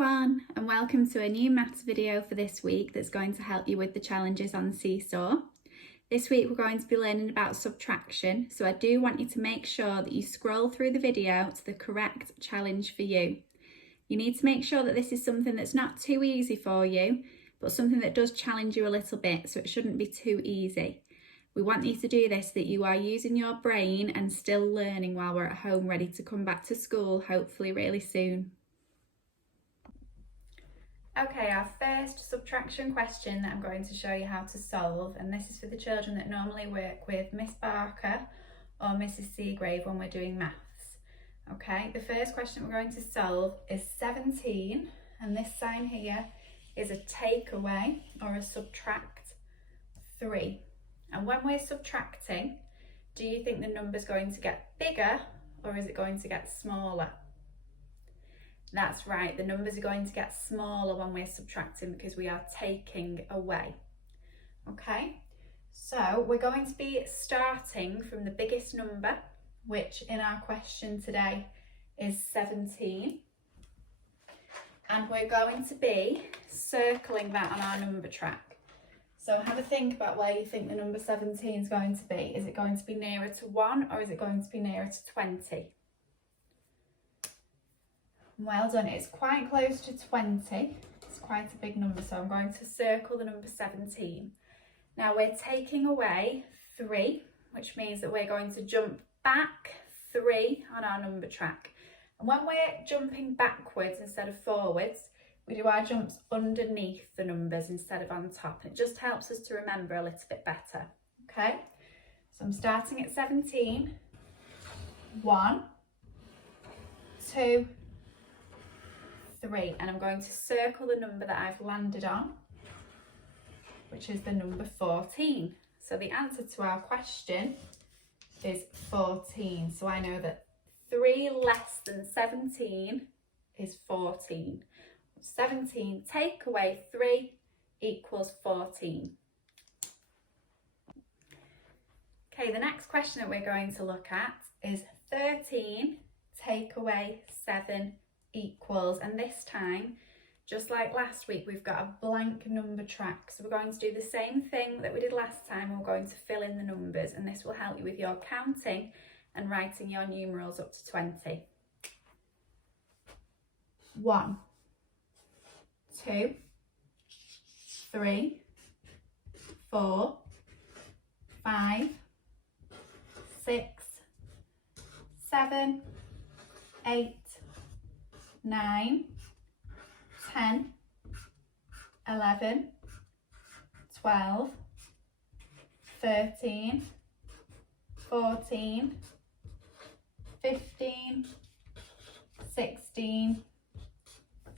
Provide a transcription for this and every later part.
everyone, and welcome to a new maths video for this week that's going to help you with the challenges on Seesaw. This week we're going to be learning about subtraction, so I do want you to make sure that you scroll through the video to the correct challenge for you. You need to make sure that this is something that's not too easy for you, but something that does challenge you a little bit, so it shouldn't be too easy. We want you to do this so that you are using your brain and still learning while we're at home, ready to come back to school, hopefully really soon. Okay, our first subtraction question that I'm going to show you how to solve, and this is for the children that normally work with Miss Barker or Mrs. Seagrave when we're doing maths. Okay, the first question we're going to solve is 17, and this sign here is a take away or a subtract 3. And when we're subtracting, do you think the number's going to get bigger or is it going to get smaller? That's right, the numbers are going to get smaller when we're subtracting because we are taking away. Okay, so we're going to be starting from the biggest number, which in our question today is 17. And we're going to be circling that on our number track. So have a think about where you think the number 17 is going to be. Is it going to be nearer to 1 or is it going to be nearer to 20? Well done, it's quite close to 20. It's quite a big number, so I'm going to circle the number 17. Now we're taking away 3, which means that we're going to jump back 3 on our number track. And when we're jumping backwards instead of forwards, we do our jumps underneath the numbers instead of on top. It just helps us to remember a little bit better. Okay, so I'm starting at 17. 1, 2, 3, and I'm going to circle the number that I've landed on, which is the number 14. So the answer to our question is 14. So I know that 3 less than 17 is 14. 17 take away 3 equals 14. Okay, the next question that we're going to look at is 13 take away 7 equals, and this time, just like last week, we've got a blank number track. So we're going to do the same thing that we did last time. We're going to fill in the numbers, and this will help you with your counting and writing your numerals up to 20. 1, 2, 3, 4, 5, 6, 7, 8, 9, 10, 11, 12, 13, 14, 15, 16,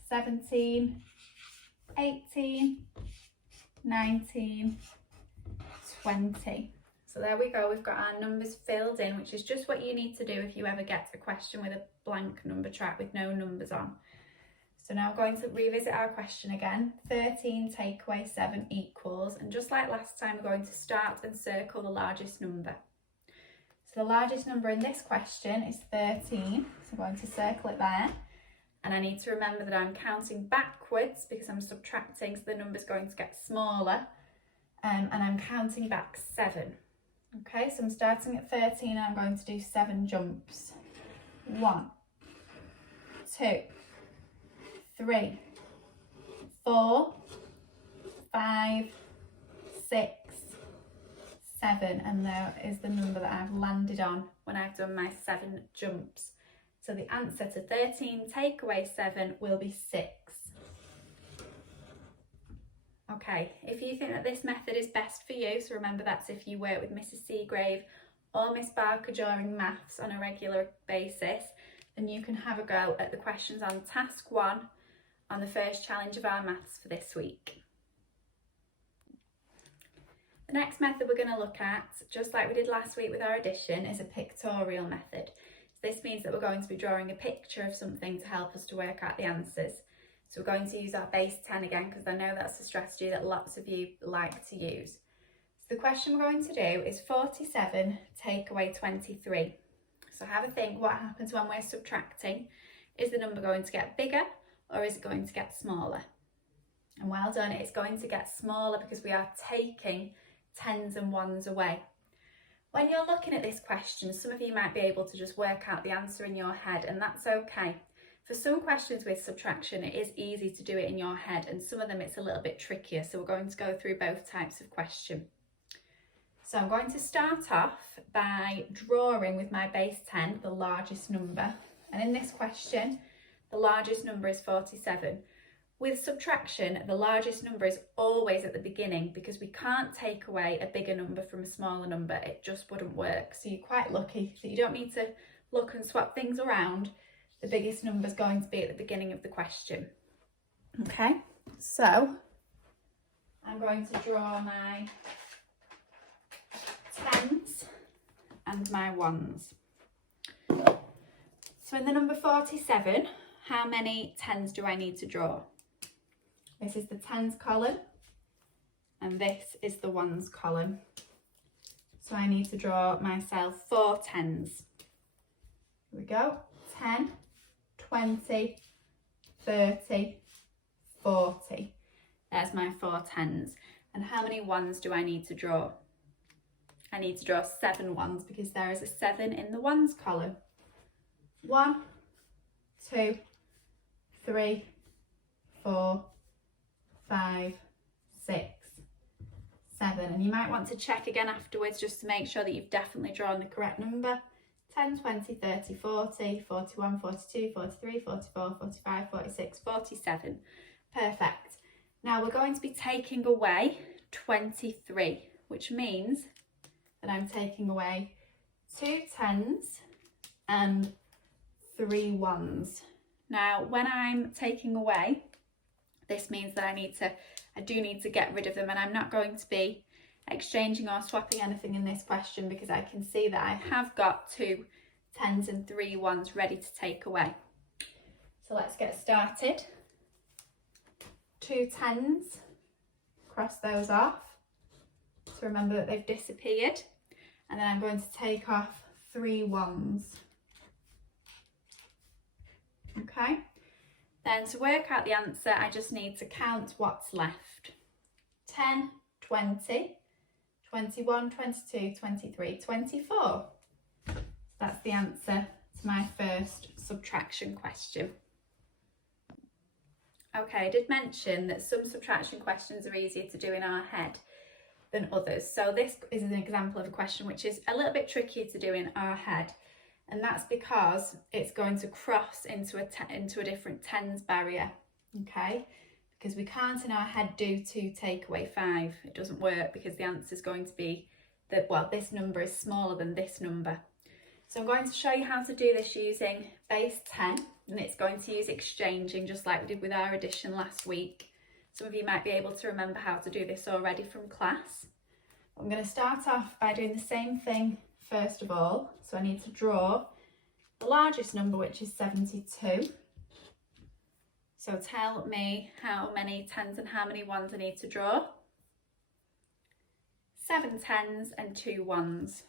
17, 18, 19, 20. So there we go, we've got our numbers filled in, which is just what you need to do if you ever get a question with a blank number track with no numbers on. So now I'm going to revisit our question again. 13 take away 7 equals, and just like last time, we're going to start and circle the largest number. So the largest number in this question is 13, so I'm going to circle it there. And I need to remember that I'm counting backwards because I'm subtracting, so the number's going to get smaller. And I'm counting back 7. Okay, so I'm starting at 13 and I'm going to do 7 jumps. 1, 2, 3, 4, 5, 6, 7, and there is the number that I've landed on when I've done my 7 jumps. So the answer to 13 take away 7 will be 6. Okay, if you think that this method is best for you, so remember that's if you work with Mrs. Seagrave or Miss Barker during maths on a regular basis, then you can have a go at the questions on task 1 on the first challenge of our maths for this week. The next method we're going to look at, just like we did last week with our addition, is a pictorial method. So this means that we're going to be drawing a picture of something to help us to work out the answers. So we're going to use our base 10 again because I know that's a strategy that lots of you like to use. So the question we're going to do is 47 take away 23. So have a think, what happens when we're subtracting? Is the number going to get bigger or is it going to get smaller? And well done, it's going to get smaller because we are taking tens and ones away. When you're looking at this question, some of you might be able to just work out the answer in your head, and that's okay. For some questions with subtraction, it is easy to do it in your head, and some of them it's a little bit trickier. So we're going to go through both types of question. So I'm going to start off by drawing with my base 10, the largest number. And in this question, the largest number is 47. With subtraction, the largest number is always at the beginning because we can't take away a bigger number from a smaller number. It just wouldn't work. So you're quite lucky that you don't need to look and swap things around. The biggest number is going to be at the beginning of the question. Okay, so I'm going to draw my tens and my ones. So in the number 47, how many tens do I need to draw? This is the tens column and this is the ones column. So I need to draw myself 4 tens. Here we go. 10, 20, 30, 40. There's my 4 tens. And how many ones do I need to draw? I need to draw 7 ones because there is a 7 in the ones column. 1, 2, 3, 4, 5, 6, 7. And you might want to check again afterwards just to make sure that you've definitely drawn the correct number. 10, 20, 30, 40, 41, 42, 43, 44, 45, 46, 47. Perfect. Now we're going to be taking away 23, which means that I'm taking away 2 tens and 3 ones. Now, when I'm taking away, this means that I do need to get rid of them, and I'm not going to be exchanging or swapping anything in this question because I can see that I have got 2 tens and 3 ones ready to take away. So let's get started. 2 tens, cross those off to remember that they've disappeared, and then I'm going to take off 3 ones. Okay. Then to work out the answer, I just need to count what's left. 10, 20, 21, 22, 23, 24. That's the answer to my first subtraction question. Okay, I did mention that some subtraction questions are easier to do in our head than others. So this is an example of a question which is a little bit trickier to do in our head. And that's because it's going to cross into a different tens barrier, okay? Because we can't in our head do 2 take away 5. It doesn't work because the answer is going to be that, well, this number is smaller than this number. So I'm going to show you how to do this using base 10, and it's going to use exchanging just like we did with our addition last week. Some of you might be able to remember how to do this already from class. I'm going to start off by doing the same thing first of all. So I need to draw the largest number, which is 72. So tell me how many tens and how many ones I need to draw. 7 tens and 2 ones.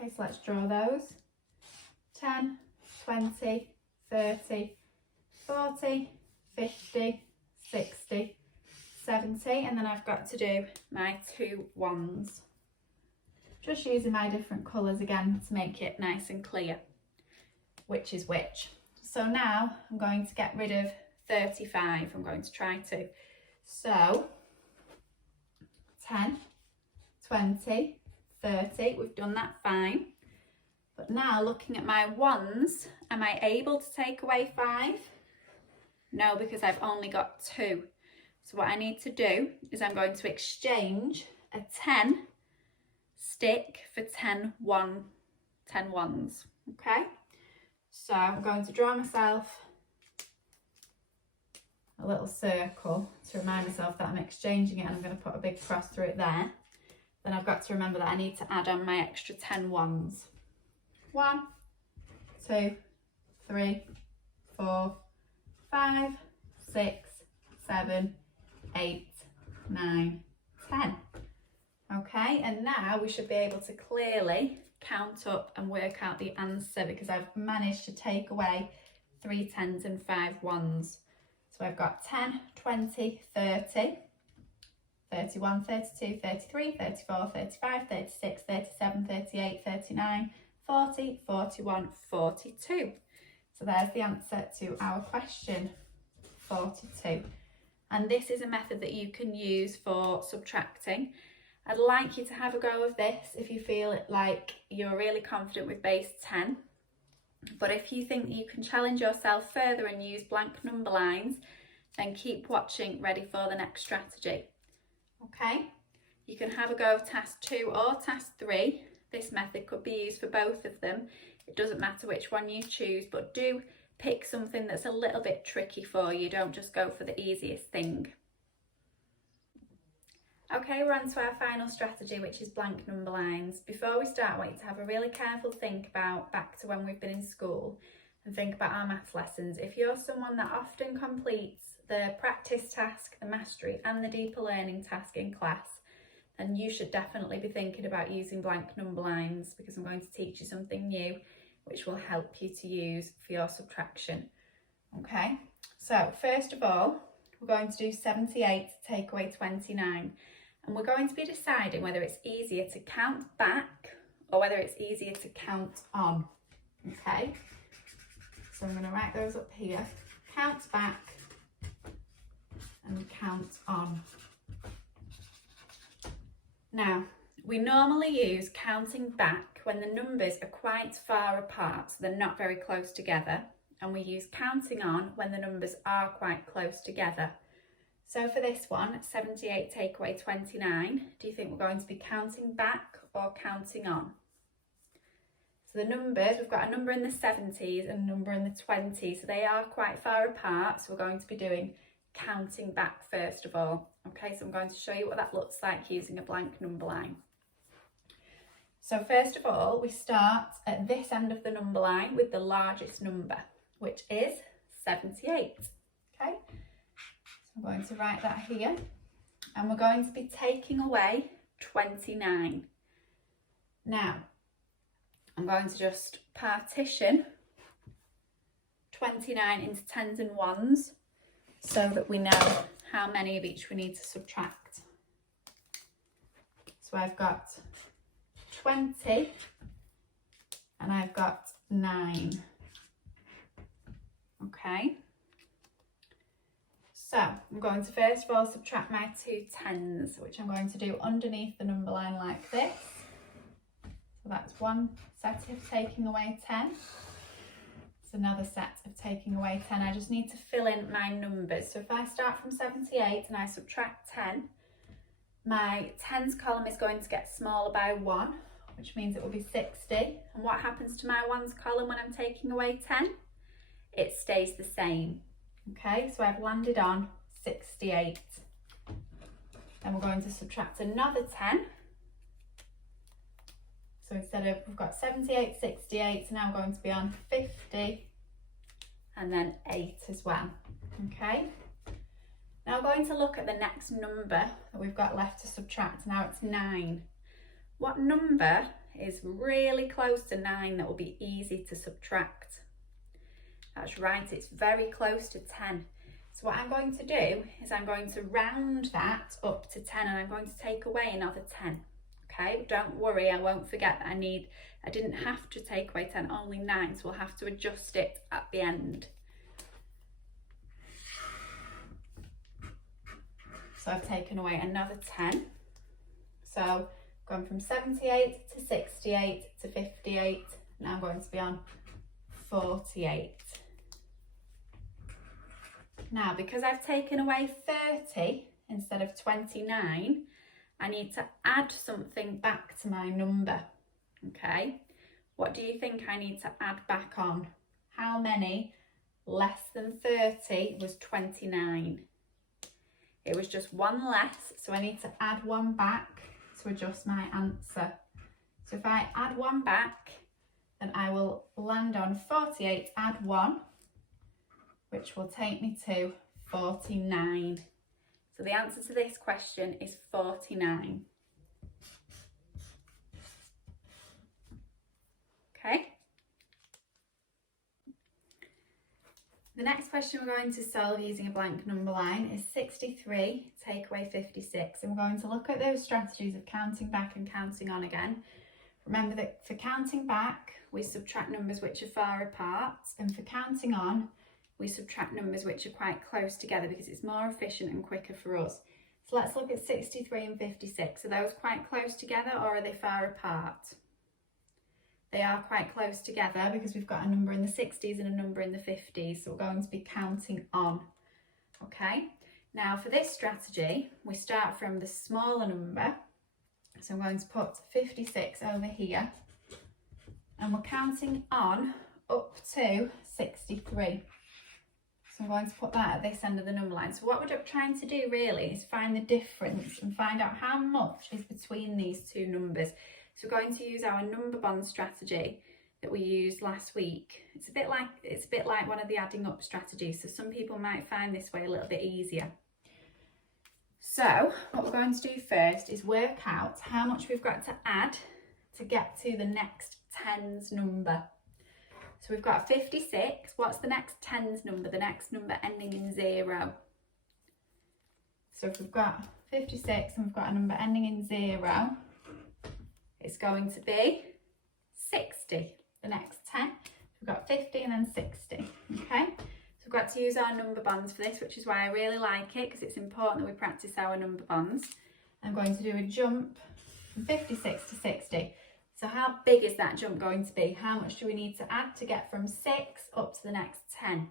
Okay, so let's draw those. 10, 20, 30, 40, 50, 60, 70, and then I've got to do my 2 ones. Just using my different colours again to make it nice and clear which is which. So now I'm going to get rid of 35. I'm going to try to. So 10, 20, 30, we've done that fine. But now looking at my ones, am I able to take away 5? No, because I've only got 2. So what I need to do is I'm going to exchange a 10 stick for 10 ones, okay? So I'm going to draw myself a little circle to remind myself that I'm exchanging it, and I'm going to put a big cross through it there. Then I've got to remember that I need to add on my extra 10 ones. 1, 2, 3, 4, 5, 6, 7, 8, 9, 10. Okay, and now we should be able to clearly count up and work out the answer because I've managed to take away 3 tens and 5 ones. So So I've got 10, 20, 30, 31, 32, 33, 34, 35, 36, 37, 38, 39, 40, 41, 42. So there's the answer to our question 42. And this is a method that you can use for subtracting. I'd like you to have a go of this if you feel like you're really confident with base 10. But if you think you can challenge yourself further and use blank number lines, then keep watching, ready for the next strategy. Okay, you can have a go of task 2 or task 3. This method could be used for both of them. It doesn't matter which one you choose, but do pick something that's a little bit tricky for you. Don't just go for the easiest thing. Okay, we're on to our final strategy, which is blank number lines. Before we start, I want you to have a really careful think about back to when we've been in school and think about our maths lessons. If you're someone that often completes the practice task, the mastery and the deeper learning task in class, then you should definitely be thinking about using blank number lines, because I'm going to teach you something new which will help you to use for your subtraction. Okay, so first of all, we're going to do 78 to take away 29. And we're going to be deciding whether it's easier to count back or whether it's easier to count on. Okay, so I'm going to write those up here. Count back and count on. Now, we normally use counting back when the numbers are quite far apart, so they're not very close together. And we use counting on when the numbers are quite close together. So for this one, 78 take away 29, do you think we're going to be counting back or counting on? So the numbers, we've got a number in the 70s and a number in the 20s, so they are quite far apart, so we're going to be doing counting back first of all. Okay, so I'm going to show you what that looks like using a blank number line. So first of all, we start at this end of the number line with the largest number, which is 78. Okay. I'm going to write that here, and we're going to be taking away 29. Now, I'm going to just partition 29 into tens and ones so that we know how many of each we need to subtract. So I've got 20 and I've got 9. Okay. So I'm going to first of all subtract my 2 tens, which I'm going to do underneath the number line like this. So that's one set of taking away 10. It's another set of taking away 10. I just need to fill in my numbers. So if I start from 78 and I subtract 10, my tens column is going to get smaller by 1, which means it will be 60. And what happens to my ones column when I'm taking away 10? It stays the same. Okay, so I've landed on 68. Then we're going to subtract another 10. So instead of, we've got 78, 68, so now we're going to be on 50 and then 8 as well. Okay, now we're going to look at the next number that we've got left to subtract. Now it's 9. What number is really close to 9 that will be easy to subtract? That's right, it's very close to 10. So what I'm going to do is I'm going to round that up to 10 and I'm going to take away another 10. Okay, don't worry, I won't forget that I didn't have to take away 10, only 9, so we'll have to adjust it at the end. So I've taken away another 10. So going from 78 to 68 to 58, now I'm going to be on 48. Now, because I've taken away 30 instead of 29, I need to add something back to my number. Okay, what do you think I need to add back on? How many less than 30 was 29? It was just one less, so I need to add one back to adjust my answer. So if I add one back, then I will land on 48, add 1, which will take me to 49. So the answer to this question is 49. Okay. The next question we're going to solve using a blank number line is 63 take away 56, and we're going to look at those strategies of counting back and counting on again. Remember that for counting back we subtract numbers which are far apart, and for counting on we subtract numbers which are quite close together because it's more efficient and quicker for us. So let's look at 63 and 56. Are those quite close together or are they far apart? They are quite close together because we've got a number in the 60s and a number in the 50s, so we're going to be counting on. Okay, now for this strategy, we start from the smaller number. So I'm going to put 56 over here, and we're counting on up to 63. So I'm going to put that at this end of the number line. So what we're trying to do really is find the difference and find out how much is between these two numbers. So we're going to use our number bond strategy that we used last week. It's a bit like one of the adding up strategies, so some people might find this way a little bit easier. So what we're going to do first is work out how much we've got to add to get to the next tens number. So we've got 56. What's the next tens number? The next number ending in 0. So if we've got 56 and we've got a number ending in 0, it's going to be 60, the next 10. We've got 50 and then 60, okay? So we've got to use our number bonds for this, which is why I really like it, because it's important that we practice our number bonds. I'm going to do a jump from 56 to 60. So how big is that jump going to be? How much do we need to add to get from 6 up to the next 10?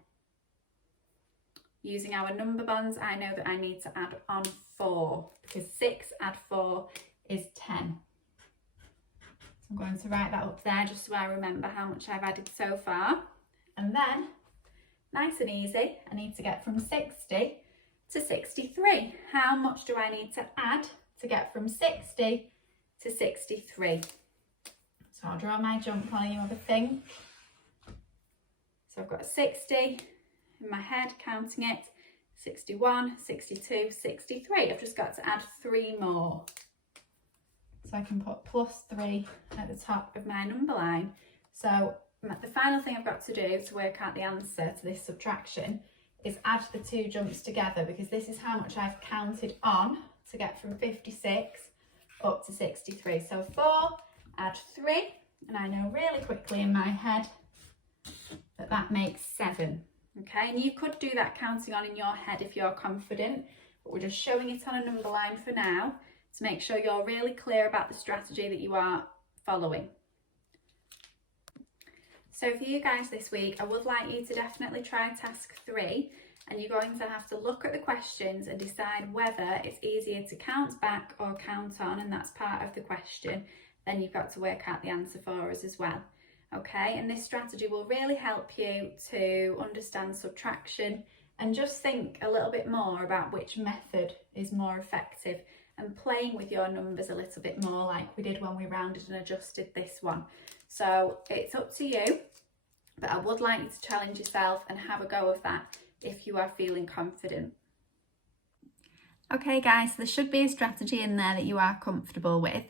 Using our number bonds, I know that I need to add on 4, because 6 add 4 is 10. I'm going to write that up there just so I remember how much I've added so far. And then, nice and easy, I need to get from 60 to 63. How much do I need to add to get from 60 to 63? So I'll draw my jump while you have a think. So I've got 60 in my head, counting it. 61, 62, 63. I've just got to add 3 more. So I can put +3 at the top of my number line. So the final thing I've got to do to work out the answer to this subtraction is add the 2 jumps together, because this is how much I've counted on to get from 56 up to 63. So 4, add 3, and I know really quickly in my head that that makes 7. Okay, and you could do that counting on in your head if you're confident, but we're just showing it on a number line for now, to make sure you're really clear about the strategy that you are following. So for you guys this week, I would like you to definitely try task 3, and you're going to have to look at the questions and decide whether it's easier to count back or count on, and that's part of the question. Then you've got to work out the answer for us as well. Okay, and this strategy will really help you to understand subtraction and just think a little bit more about which method is more effective, and playing with your numbers a little bit more like we did when we rounded and adjusted this one. So it's up to you, but I would like you to challenge yourself and have a go of that if you are feeling confident. Okay guys, there should be a strategy in there that you are comfortable with.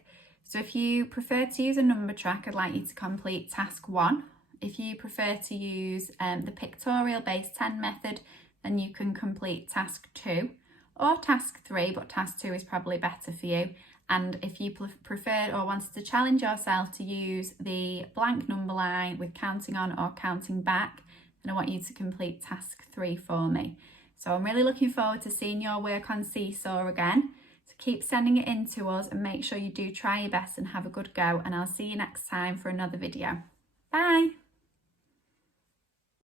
So if you prefer to use a number track, I'd like you to complete task 1. If you prefer to use the pictorial base 10 method, then you can complete task 2. Or task 3, but task 2 is probably better for you. And if you preferred or wanted to challenge yourself to use the blank number line with counting on or counting back, then I want you to complete task 3 for me. So I'm really looking forward to seeing your work on Seesaw again. So keep sending it in to us and make sure you do try your best and have a good go. And I'll see you next time for another video. Bye!